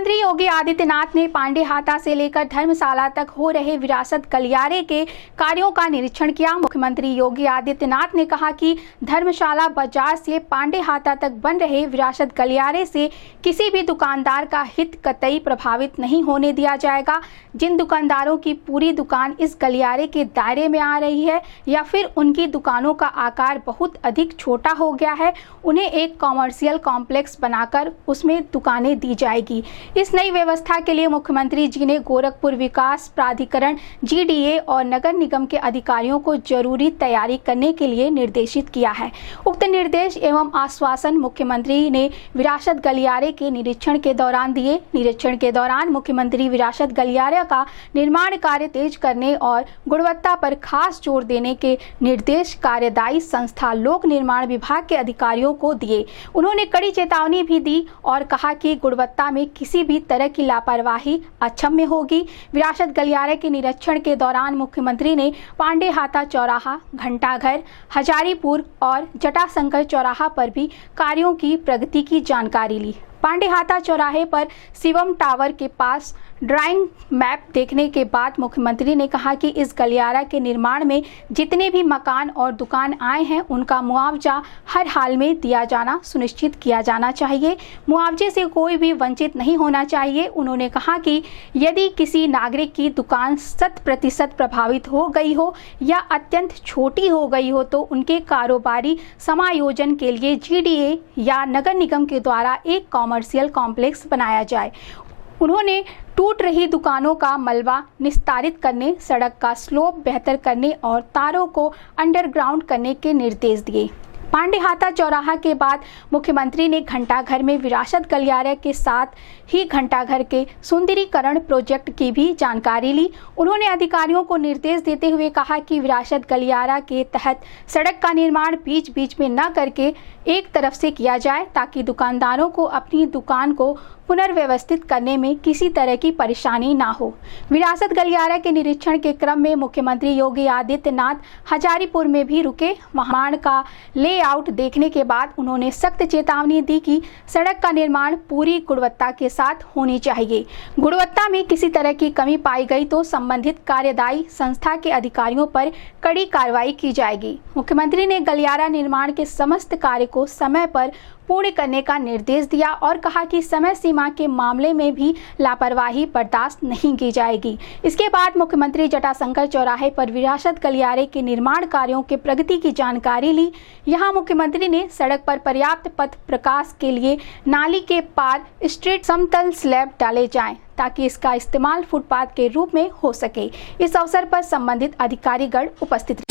मुख्यमंत्री योगी आदित्यनाथ ने पांडेहाता से लेकर धर्मशाला तक हो रहे विरासत गलियारे के कार्यों का निरीक्षण किया। मुख्यमंत्री योगी आदित्यनाथ ने कहा कि धर्मशाला बाजार से पांडेहाता तक बन रहे विरासत गलियारे से किसी भी दुकानदार का हित कतई प्रभावित नहीं होने दिया जाएगा। जिन दुकानदारों की पूरी दुकान इस गलियारे के दायरे में आ रही है या फिर उनकी दुकानों का आकार बहुत अधिक छोटा हो गया है, उन्हें एक कॉमर्शियल कॉम्प्लेक्स बनाकर उसमें दुकानें दी जाएगी। इस नई व्यवस्था के लिए मुख्यमंत्री जी ने गोरखपुर विकास प्राधिकरण GDA और नगर निगम के अधिकारियों को जरूरी तैयारी करने के लिए निर्देशित किया है। उक्त निर्देश एवं आश्वासन मुख्यमंत्री ने विरासत गलियारे के निरीक्षण के दौरान दिए। निरीक्षण के दौरान मुख्यमंत्री विरासत गलियारे का निर्माण कार्य तेज करने और गुणवत्ता पर खास जोर देने के निर्देश कार्यदायी संस्था लोक निर्माण विभाग के अधिकारियों को दिए। उन्होंने कड़ी चेतावनी भी दी और कहा कि गुणवत्ता में किसी भी तरह की लापरवाही अक्षम्य होगी। विरासत गलियारे के निरीक्षण के दौरान मुख्यमंत्री ने पांडेहाता चौराहा, घंटाघर, हजारीपुर और जटाशंकर चौराहा पर भी कार्यों की प्रगति की जानकारी ली। पांडेहाता चौराहे पर शिवम टावर के पास ड्राइंग मैप देखने के बाद मुख्यमंत्री ने कहा कि इस गलियारा के निर्माण में जितने भी मकान और दुकान आए हैं उनका मुआवजा हर हाल में दिया जाना सुनिश्चित किया जाना चाहिए। मुआवजे से कोई भी वंचित नहीं होना चाहिए। उन्होंने कहा कि यदि किसी नागरिक की दुकान 100% प्रभावित हो गई हो या अत्यंत छोटी हो गई हो तो उनके कारोबारी समायोजन के लिए GDA या नगर निगम के द्वारा एक कॉमर्शियल कॉम्प्लेक्स बनाया जाए। उन्होंने टूट रही दुकानों का मलबा निस्तारित करने, सड़क का स्लोप बेहतर करने और तारों को अंडरग्राउंड करने के निर्देश दिए। पांडेहाता चौराहा के बाद मुख्यमंत्री ने घंटाघर में विरासत गलियारे के साथ ही घंटाघर के सुंदरीकरण प्रोजेक्ट की भी जानकारी ली। उन्होंने अधिकारियों को निर्देश देते हुए कहा कि विरासत गलियारा के तहत सड़क का निर्माण बीच बीच में न करके एक तरफ से किया जाए ताकि दुकानदारों को अपनी दुकान को पुनर्व्यवस्थित करने में किसी तरह की परेशानी ना हो। विरासत गलियारा के निरीक्षण के क्रम में मुख्यमंत्री योगी आदित्यनाथ हजारीपुर में भी रुके। वहां का लेआउट देखने के बाद उन्होंने सख्त चेतावनी दी कि सड़क का निर्माण पूरी गुणवत्ता के साथ होनी चाहिए। गुणवत्ता में किसी तरह की कमी पाई गई तो संबंधित कार्यदायी संस्था के अधिकारियों पर कड़ी कार्रवाई की जाएगी। मुख्यमंत्री ने गलियारा निर्माण के समस्त कार्य को समय पर पूर्ण करने का निर्देश दिया और कहा कि समय सीमा के मामले में भी लापरवाही बर्दाश्त नहीं की जाएगी। इसके बाद मुख्यमंत्री जटाशंकर चौराहे पर विरासत गलियारे के निर्माण कार्यों के प्रगति की जानकारी ली। यहां मुख्यमंत्री ने सड़क पर पर्याप्त पथ प्रकाश के लिए नाली के पार स्ट्रीट समतल स्लैब डाले जाएं ताकि इसका इस्तेमाल फुटपाथ के रूप में हो सके। इस अवसर पर संबंधित अधिकारीगण उपस्थित